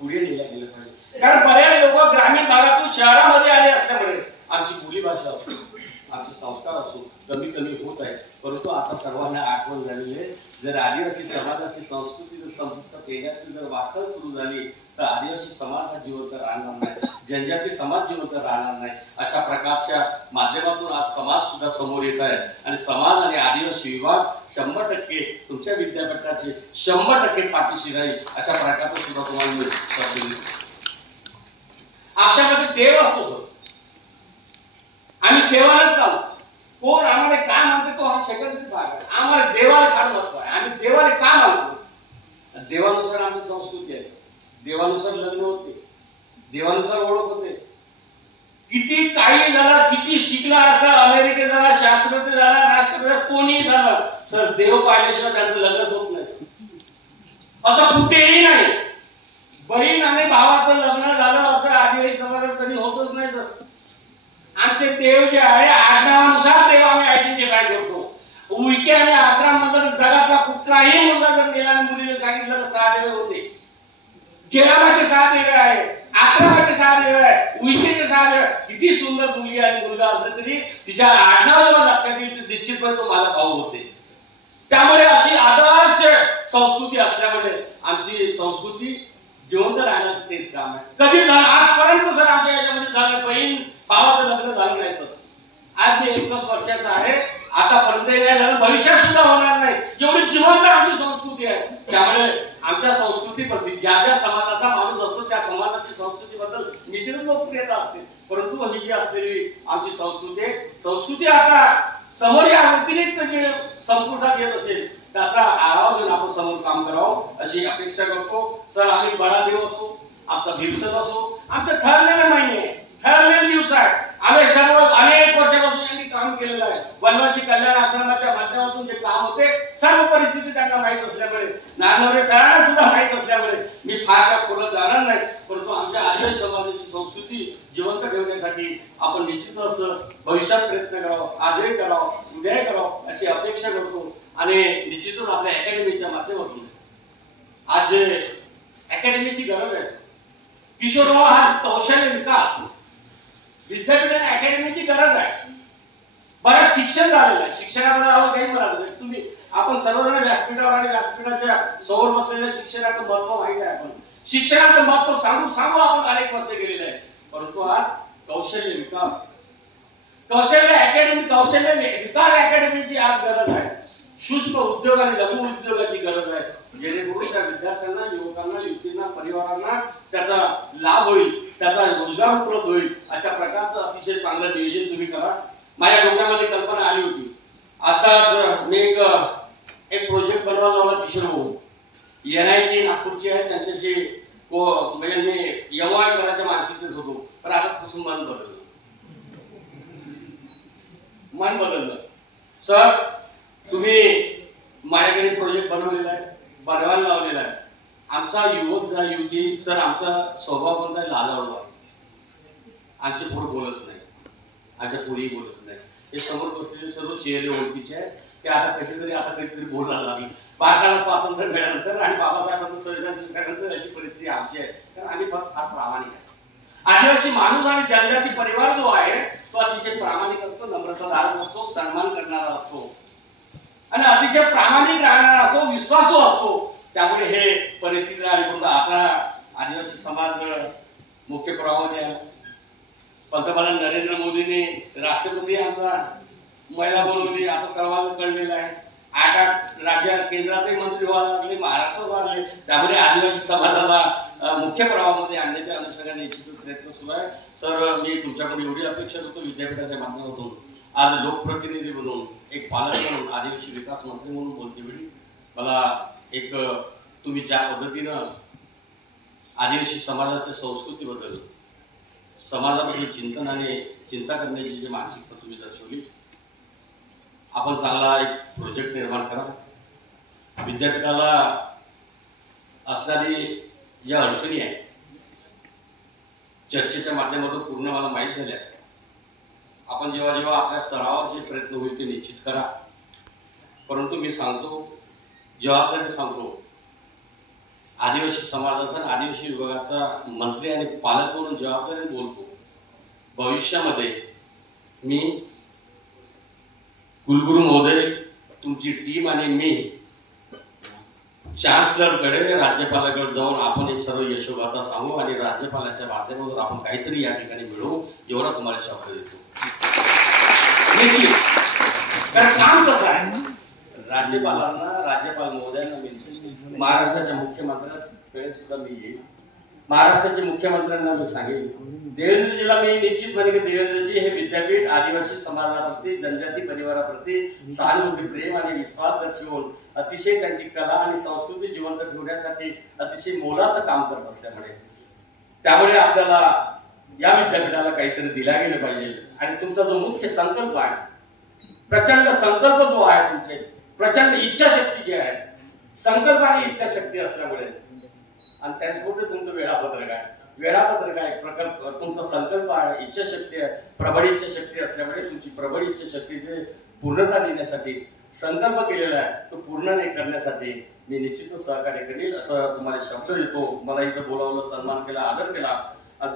पुढे नेल्या गेलं पाहिजे. कारण बऱ्याच लोक ग्रामीण भागातून शहरामध्ये आले असल्यामुळे आमची बोलीभाषा असो, आमचे संस्कार असो कमी कमी होत आहे. परंतु आता सर्वांना आठवण झालेली आहे, जर आदिवासी समाजाची संस्कृती जर संपुष्टात येण्याची जर वाटचाल सुरू झाली तर आदिवासी समाज हा जिवंत राहणार नाही, जनजाती समाज जिवंत राहणार नाही. अशा प्रकारच्या माध्यमातून आज समाज सुद्धा समोर येत आहे आणि समाज आणि आदिवासी विभाग 100% तुमच्या विद्यापीठाचे 100% पाठीशी राहील अशा प्रकारचं सुद्धा तुम्हाला मी शब्द देतो. आमच्यामध्ये देव असतो, आम्ही देवालाच चालतो. कोण आम्हाला काय म्हणते तो हा सेकंडरी भाग आहे. आम्हाला देवाला फार महत्व आहे. आम्ही देवाला का मानतो? देवानुसार आमची संस्कृती आहे. देवानुसार लग्न होते, देवानुसार ओळख होते. किती काही झाला, किती शिकला असता, अमेरिकेत झाला, शास्त्रज्ञ झाला, राष्ट्रपती कोणी झालं सर, देव पाहिल्याशिवाय त्यांचं लग्नच होत नाही. असं कुठेही नाही. बहीण आणि भावाचं लग्न झालं असं आदिवासी समाजात कधी होतच नाही सर. आमचे देव जे आहे आडनावानुसार देव आम्ही आयडेंटिफाय करतो. उईके आणि 18 मधलं जगातला कुठलाही मुलगा जर गेला आणि मुलीने सांगितलं तर 6 देव होते. केरामाचे 6 देव आहे, 18 6 देव आहे, उईकेचे 6 देव. किती सुंदर मुलगी आणि मुलगा असला तरी तिच्या आडनाव लक्षात येईल तर निश्चितपणे तो माझा भाऊ होते. त्यामुळे अशी आदर्श संस्कृती असल्यामुळे आमची संस्कृती जिवंत राहण्याचं तेच काम आहे. कधी आजपर्यंत सर आमच्या याच्यामध्ये झालं बहीण भावाचं लग्न झालं नाही सर. आज मी 61 वर्षाचा आहे, आतापर्यंत नाही झालं, भविष्यात सुद्धा होणार नाही. एवढी जिवंत आमची संस्कृती आहे. त्यामुळे आमच्या संस्कृतीप्रती ज्या ज्या समाजाचा माणूस असतो त्या समाजाची संस्कृतीबद्दल निश्चितच लोकप्रियता असते. परंतु ही जी असलेली आमची संस्कृती आता समोर या व्यतिरिक्त जे संपुष्टात येत असेल त्याचा आढावा घेऊन आपण समोर काम करावं अशी अपेक्षा करतो. सर आम्ही बडादेव असो, आमचा भीमसेन असो, आमचं ठरलेलं नाहीये, ठरलेले दिवस आहे. आम्ही सर्व अनेक वर्षापासून यांनी काम केलेलं आहे. वनवासी कल्याण आश्रमाच्या माध्यमातून जे काम होते सर्व परिस्थिती त्यांना माहीत असल्यामुळे, नानवरे सरांना सुद्धा माहीत असल्यामुळे मी फार त्या पुढे जाणार नाही. परंतु आमच्या आदिवासी समाजाची संस्कृती जिवंत ठेवण्यासाठी आपण निश्चितच भविष्यात प्रयत्न करावा, आजही करावा, उद्याही करावा अशी अपेक्षा करतो. आणि निश्चितच आपल्या अकॅडमीच्या माध्यमातून आज अकॅडमीची गरज आहे. किशोरराव हा कौशल्य विकास विद्यापीठाने अकॅडमीची गरज आहे. बरंच शिक्षण झालेलं आहे. शिक्षणाबद्दल आपण काही म्हणत तुम्ही आपण सर्वजण व्यासपीठावर आणि व्यासपीठाच्या समोर बसलेल्या शिक्षणाचं महत्व माहिती आहे. आपण शिक्षणाचं महत्व सांगू आपण अनेक वर्ष गेलेलं आहे. परंतु आज कौशल्य विकास, कौशल्य विकास अकॅडमीची आज गरज आहे. सूक्ष्म उद्योग आणि लघु उद्योगाची गरज आहे, जेणेकरून त्या विद्यार्थ्यांना, युवकांना, युवतींना, परिवारांना त्याचा लाभ होईल, त्याचा रोजगार उपलब्ध होईल. अशा प्रकारचं अतिशय चांगलं नियोजन तुम्ही करा. माझ्या डोक्यामध्ये कल्पना आली होती. आताच मी एक प्रोजेक्ट बनवायला लावला किशोर भाऊ, NIT नागपूरची आहे, त्यांच्याशी म्हणजे मी एमवाय करायच्या मानसिकतेत होतो. पण आता पासून मन बदललं. सर तुम्ही माझ्याकडे प्रोजेक्ट बनवलेला आहे, बनवायला लावलेला आहे. आमचा युवक युवती सर आमचा स्वभाव कोणता लाजाळू आहे. आमच्या पुढे बोलत नाही, आमच्या पुढेही बोलत नाही. हे समोर बसलेले सर्व चेहरे ओळखीचे आहेत. ते आता कसे तरी आता कधीतरी बोलायला लागली. भारताला स्वातंत्र्य मिळाल्यानंतर आणि बाबासाहेबांचं संविधान स्वीकारल्यानंतर अशी परिस्थिती आमची आहे. कारण आम्ही फार प्रामाणिक आहे. आदिवासी माणूस आणि जनजाती परिवार जो आहे तो अतिशय प्रामाणिक असतो, नम्रताधारक असतो, सन्मान करणारा असतो आणि अतिशय प्रामाणिक राहणारा असतो, विश्वासू असतो. त्यामुळे हे परिस्थिती आली. आता आदिवासी समाज मुख्य प्रवाहामध्ये पंतप्रधान नरेंद्र मोदींनी राष्ट्रपती आमचा महिला बनवली. आता सर्वांना कळलेलं आहे. 8 राज्य केंद्रातही मंत्री व्हायला लागले, महाराष्ट्रात लागले. त्यामुळे आदिवासी समाजाला मुख्य प्रवाहामध्ये आणण्याच्या अनुषंगाने निश्चित प्रयत्न सुरू आहे. सर मी तुमच्याकडे एवढी अपेक्षा करतो विद्यापीठाच्या माध्यमातून आज लोकप्रतिनिधी म्हणून, एक पालक म्हणून, आदिवासी विकास मंत्री म्हणून बोलते वेळी मला एक तुम्ही ज्या पद्धतीनं आदिवासी समाजाच्या संस्कृतीबद्दल, समाजाबद्दल चिंतन आणि चिंता करण्याची जी मानसिकता तुम्ही दर्शवली, आपण चांगला एक प्रोजेक्ट निर्माण करा. विद्यापीठाला असणारी ज्या अडचणी आहेत चर्चेच्या माध्यमातून पूर्ण मला माहीत झाल्या. आपण जेव्हा आपल्या स्तरावर जे प्रयत्न होईल ते निश्चित करा. परंतु मी सांगतो, जबाबदारी सांगतो, आदिवासी समाजाचा आणि आदिवासी विभागाचा मंत्री आणि पालक म्हणून जबाबदारी बोलतो. भविष्यामध्ये मी कुलगुरू महोदय, तुमची टीम आणि मी चान्सलरकडे, राज्यपालाकडे जाऊन आपण हे सर्व यशोगाथा सांगू आणि राज्यपालाच्या माध्यमातून आपण काहीतरी या ठिकाणी मिळवू, एवढा तुम्हाला शब्द देतो. निश्चित. कारण काम कसं आहे, राज्यपाल महोदयांना मी महाराष्ट्राच्या मुख्यमंत्र्यांकडे सुद्धा मी येईल. महाराष्ट्राच्या मुख्यमंत्र्यांना मी सांगेल, देवेंद्रजीला मी निश्चितपणे की देवेंद्रजी हे विद्यापीठ आदिवासी समाजाप्रती, जनजाती परिवाराप्रती सहानुभूती, प्रेम आणि विश्वास दर्शवून अतिशय त्यांची कला आणि संस्कृती जिवंत ठेवण्यासाठी अतिशय मोलाचं काम करत असल्यामुळे, त्यामुळे आपल्याला या विद्यापीठाला काहीतरी दिला गेलं पाहिजे. आणि तुमचा जो मुख्य संकल्प आहे, प्रचंड संकल्प जो आहे, तुमचे प्रचंड इच्छाशक्ती जी आहे, संकल्प आणि इच्छाशक्ती असल्यामुळे, आणि त्याचबरोबर तुमचं वेळापत्रक आहे, प्रकल्प, तुमचा संकल्प आहे, इच्छाशक्ती आहे, प्रबळ इच्छाशक्ती असल्यामुळे तुमची प्रबळ इच्छाशक्तीचे पूर्णता देण्यासाठी संकल्प केलेला आहे, तो पूर्ण नाही करण्यासाठी मी निश्चितच सहकार्य करेल असं तुम्हाला शब्द देतो. मला इथं बोलावलं, सन्मान केला, आदर केला,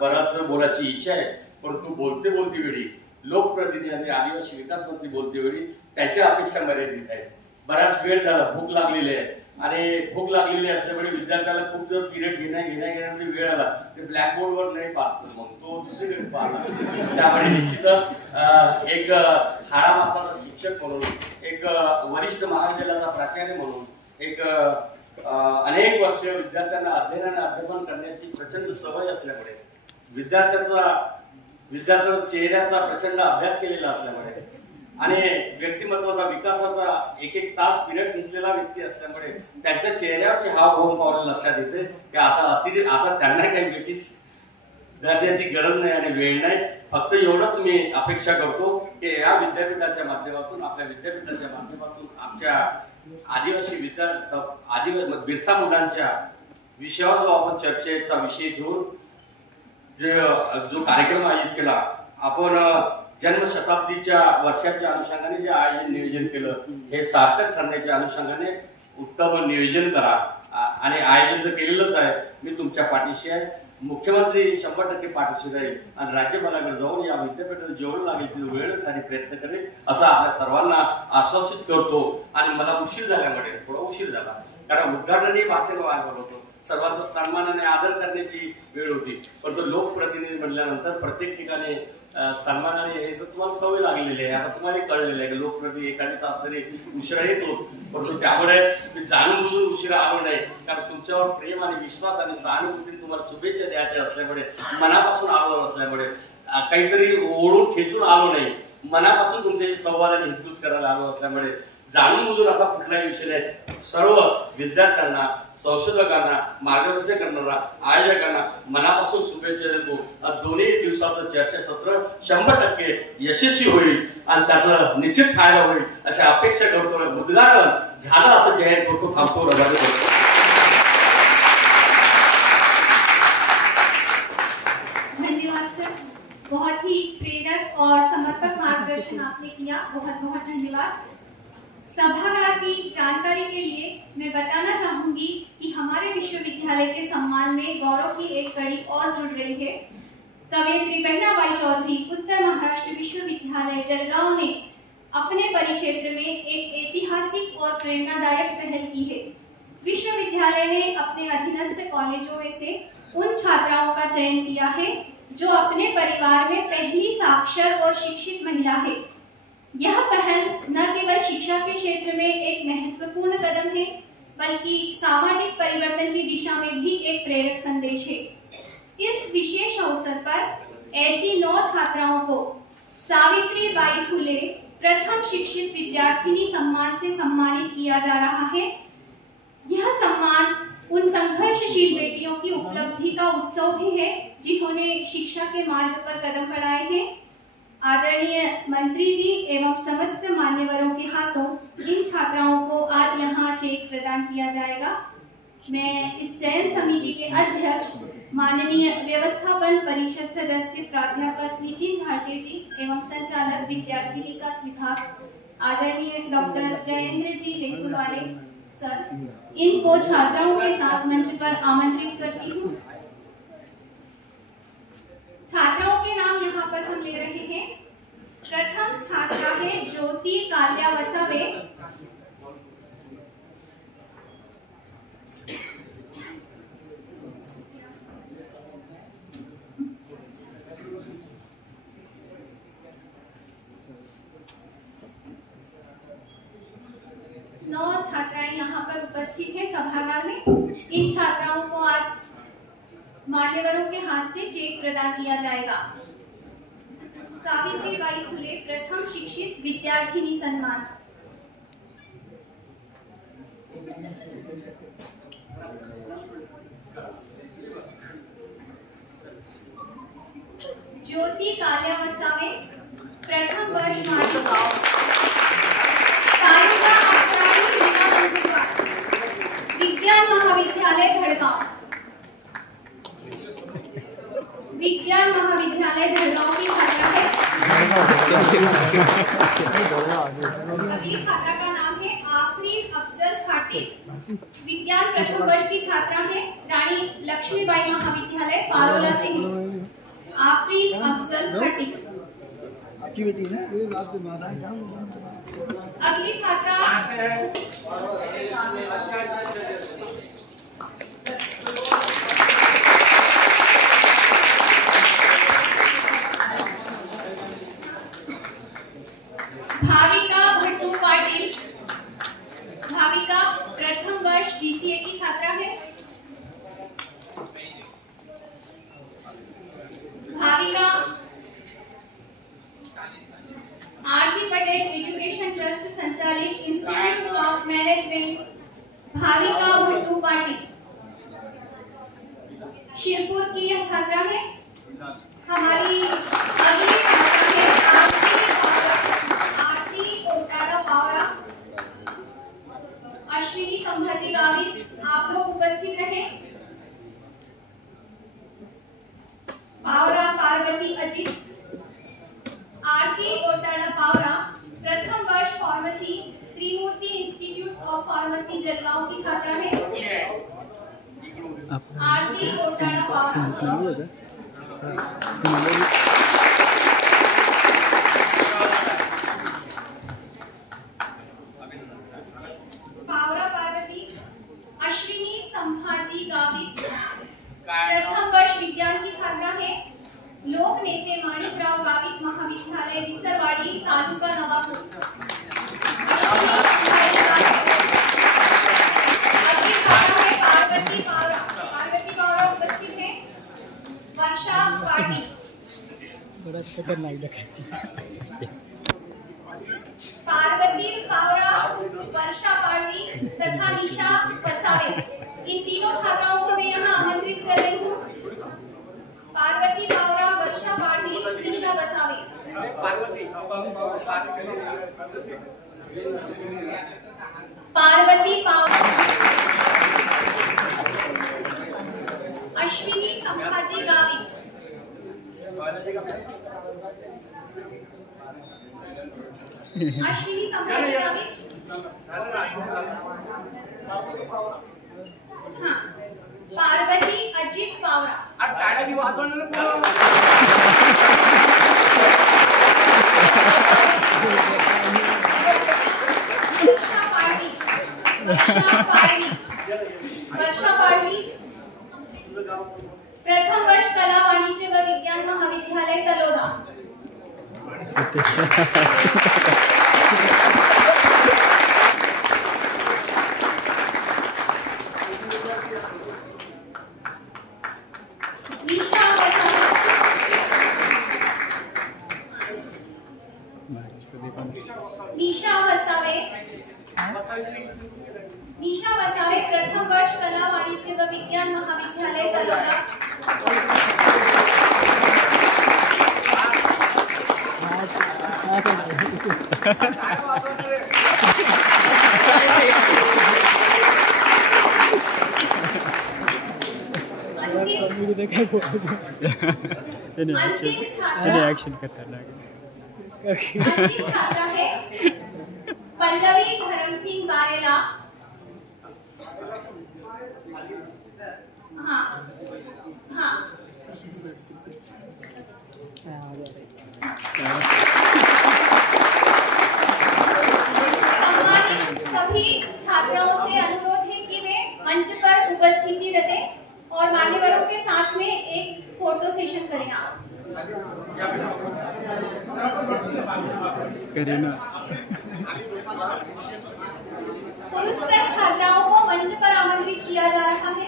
बराच वेळची इच्छा आहे, परंतु बोलते वेळी लोकप्रतिनिधी आणि आदिवासी विकास मंत्री बोलते वेळी त्यांच्या अपेक्षा मर्यादित आहेत. बराच वेळ झाला, भूक लागलेली आहे, आणि भूक लागलेली असल्यामुळे विद्यार्थ्याला खूप जर पिरियड घेण्यामध्ये वेळ आला ते ब्लॅकबोर्डवर नाही पाहत, मग तो दुसरीकडे पाहला. त्यामुळे निश्चितच एक हाडा मासाचा शिक्षक म्हणून, एक वरिष्ठ महाविद्यालयाचा प्राचार्य म्हणून, एक अनेक वर्ष विद्यार्थ्यांना अध्ययन आणि अध्यापन करण्याची प्रचंड सवय असल्यामुळे, विद्यार्थ्याचा चेहऱ्याचा प्रचंड अभ्यास केलेला असल्यामुळे आणि व्यक्तिमत्वाचा विकासाचा एक तास पिरियड घेतलेला व्यक्ती असल्यामुळे त्यांच्या चेहऱ्यावरचे हावभाव पाहून लक्षात येते की आता त्यांना काही ब्रिटिश करण्याची गरज नाही आणि वेळ नाही. फक्त एवढंच मी अपेक्षा करतो की या विद्यापीठाच्या माध्यमातून, आपल्या विद्यापीठाच्या माध्यमातून आमच्या आदिवासी बिरसा मुंडांच्या विषयावर जो आपण चर्चेचा विषय घेऊन जो कार्यक्रम आयोजित केला, आपण जन्मशताब्दीच्या वर्षाच्या अनुषंगाने जे आयोजन नियोजन केलं, हे सार्थक ठरण्याच्या अनुषंगाने उत्तम नियोजन करा. आणि आयोजन तर केलेलंच आहे, मी तुमच्या पाठीशी आहे. मुख्यमंत्री 100% पाठीशी राहील आणि राज्यपालाकडे जाऊन या विद्यापीठाला जेवढं लागेल तेवढं वेळेसाठी प्रयत्न करेल असं आपल्या सर्वांना आश्वासित करतो. आणि मला उशीर झाल्यामुळे, थोडा उशीर झाला, कारण उद्घाटनही भाषण होतो, सर्वांचा सन्मानाने आदर करण्याची वेळ होती, परंतु लोकप्रतिनिधी म्हणल्यानंतर प्रत्येक ठिकाणी सन्मानाने हे तुम्हाला सवय लागलेली आहे, आता तुम्हाला कळलेलं आहे की लोकप्रतिनिधी एखादी तास तरी उशिरा येतोच, परंतु त्यामुळे मी जाणून बुजून उशिरा आलो नाही, कारण तुमच्यावर प्रेम आणि विश्वास आणि सहानुभूती तुम्हाला शुभेच्छा द्यायच्या असल्यामुळे, मनापासून आलो असल्यामुळे, काहीतरी ओढून खेचून आलो नाही, मनापासून तुमच्याशी संवाद आणि हितगुज करायला आलो असल्यामुळे जाणून बुजून असा कुठलाही विषय नाही. सर्व विद्यार्थ्यांना, संशोधकांना, मार्गदर्शन करणारा आयोजकांना मनापासून शुभेच्छा देतो. दोन्ही दिवसाचं चर्चासत्र 100% यशस्वी होईल आणि त्याचं निश्चित फायदा होईल अशी अपेक्षा करतो. उद्घाटन झालं असं जाहीर करतो. थांबतो. धन्यवाद सर, बहुत ही प्रेरक और समर्पक मार्गदर्शन आपने किया, बहुत बहुत धन्यवाद. सभागार की जानकारी के लिए मैं बताना चाहूंगी कि हमारे विश्वविद्यालय के सम्मान में गौरव की एक कड़ी और जुड़ रही है. कवयित्री बहनाबाई चौधरी उत्तर महाराष्ट्र विश्वविद्यालय जलगांव ने अपने परिक्षेत्र में एक ऐतिहासिक और प्रेरणादायक पहल की है. विश्वविद्यालय ने अपने अधीनस्थ कॉलेजों में से उन छात्राओं का चयन किया है जो अपने परिवार में पहली साक्षर और शिक्षित महिला है. यह पहल न केवल शिक्षा के क्षेत्र में एक महत्वपूर्ण कदम है, बल्कि सामाजिक परिवर्तन की दिशा में भी एक प्रेरक संदेश है. इस विशेष अवसर पर ऐसी 9 छात्राओं को सावित्रीबाई फुले प्रथम शिक्षित विद्यार्थिनी सम्मान से सम्मानित किया जा रहा है. यह सम्मान उन संघर्षशील बेटियों की उपलब्धि का उत्सव भी है जिन्होंने शिक्षा के मार्ग पर कदम बढ़ाए हैं. आदरणीय मंत्री जी एवं समस्त मान्यवरों के हाथों इन छात्राओं को आज यहाँ चेक प्रदान किया जाएगा. मैं इस चयन समिति के अध्यक्ष माननीय व्यवस्थापन परिषद सदस्य प्राध्यापक नितिन झाटे जी एवं संचालक विद्यार्थी विकास विभाग आदरणीय डॉक्टर जयेंद्र जी लेखुवाले, सर, इनको छात्राओं के साथ मंच पर आमंत्रित करती हूँ। छात्राओं के नाम यहाँ पर हम ले रहे हैं। प्रथम छात्रा है ज्योति काल्या वसावे। नौ छात्राएं यहाँ पर उपस्थित है सभागार में। इन छात्राओं को आज मान्यवरों के हाथ से चेक प्रदान किया जाएगा। सावित्रीबाई फुले प्रथम शिक्षित विद्यार्थिनी सम्मान। ज्योति काल्या वसावे प्रथम वर्ष विज्ञान महाविद्यालय धड़गांव। विज्ञान महाविद्यालय धड़गांव की छात्रा है। अगली छात्रा का नाम है आफरीन अफजल खाटी। विज्ञान प्रथम वर्ष की छात्रा है, रानी लक्ष्मीबाई महाविद्यालय पारोला से है। आफरीन अफजल खाटी। अगली छात्रा भाविका भट्टू पाटिल। भाविका प्रथम वर्ष बीसीए की छात्रा है। Bhavika R C Patel education trust संचालित institute of management Bhavika Bhattu Patil Shirpur की यह छात्रा है। हमारी अगली छात्रा है आरती ओटारा पावरा। अश्विनी संभाजी गावित, आप लोग उपस्थित रहे। पावरा पार्वती अजित। आरती ओटाड़ा पावरा प्रथम वर्ष pharmacy Trimurti institute of pharmacy Jalgaon की छात्रा है। आरती ओटाड़ा पावरा। पावरा पार्वती। अश्विनी संभाजी गावित प्रथम वर्ष विज्ञान की छात्रा है। लोक नेते माणिकराव गावित महाविद्यालय विसरवाड़ी तालुका नवापुर। अगली छात्रा है पार्वती पावरा। पार्वती पावरा उपस्थित है। वर्षा पार्टी। थोड़ा खतरनाक लगा। पार्वती पावरा, वर्षा पार्टी तथा निशा वसावे, इन तीनों छात्राओं को मैं यहाँ आमंत्रित कर रही हूँ। पार्वती पावरा, वर्षा पार्टी, निशा वसावे। पार्वती पावरा। अश्विनी संभाजी गावी। अश्विनी संभाजी गावी। हाँ, पार्वती अजित पावरा। वर्षा पार्टी। वर्षा पार्टी प्रथम वर्ष कला वाणिज्य व विज्ञान महाविद्यालय तलोदा। निशा वसावे। निशा वसावे प्रथम वर्ष कला वाणिज्य व विज्ञान महाविद्यालय तलोदा। अंतिम छात्रा है पल्लवी धर्म सिंह गारेला। हाँ हाँ सम्मानित सभी छात्राओं से अनुरोध है कि वे मंच पर उपस्थिति रखें और मान्यवरों के साथ में एक फोटो सेशन करें आप। करीना पुरस्कृत छात्राओं को मंच पर आमंत्रित किया जा रहा है।